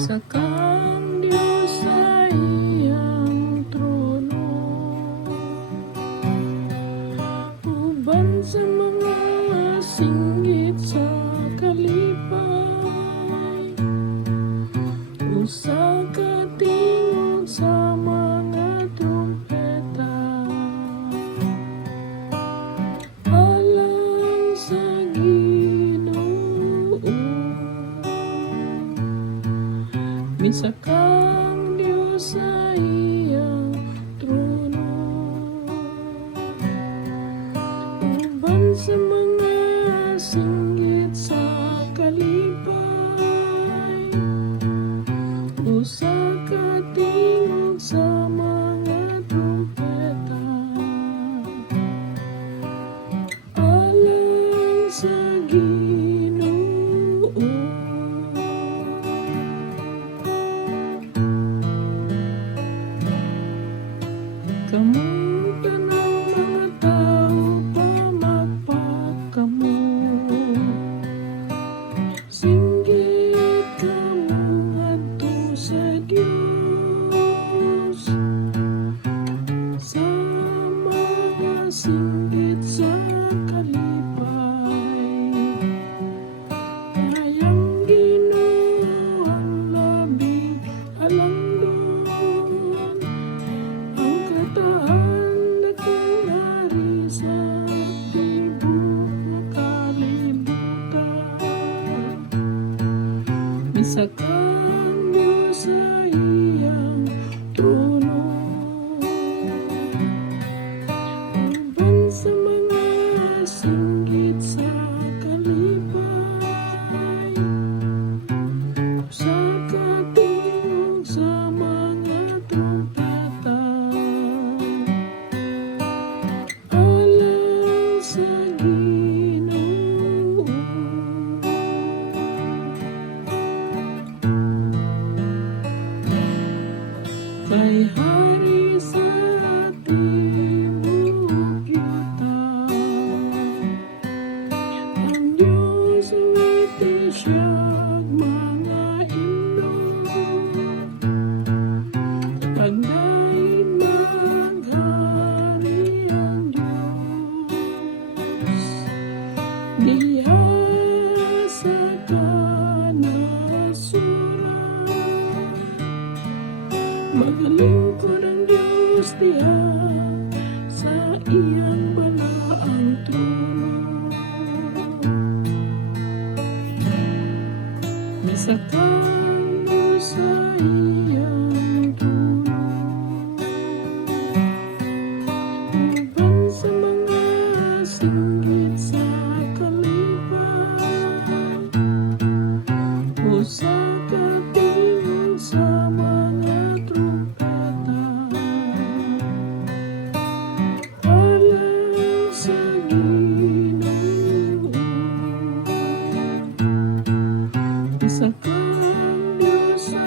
sa kang Diyos sa iyang trono, uban sa mga singgit sa kalipay, usa ka tingog sa mga trumpeta, alang sa Ginoo. Misa kang Diyos sa iyang trono, uban sa mga singgit sa kalipay, usa ka tingog sa mga trumpeta, alang sa Ginoo. Kamuta ng mga tao pamagpag kamo, singgit kamo ngadto sa Dios, sa mga singgit sa kalipay, kayang Ginoo ang labing halangdon, ang kataan na kunwari sa tibok na kalibutan. Misa kang Diyos sa iyang trono, uban sa mga singgit sa kalipay, usa ka tingog sa mga trumpeta, alang sa Ginoo. Kay hari sa tibuok yuta, ang Diyos witi siyag mga himno, pagdaig maghari ang Diyos, diha sa kanasuran, maglingkod ang Diyos diha sa iyang balaang trono. Misa kang Diyos sa iyang trono, uban sa mga singgit sa kalipay, usa ka tingog sa mga trumpeta, alang sa Ginoo. Misa kang Diyos sa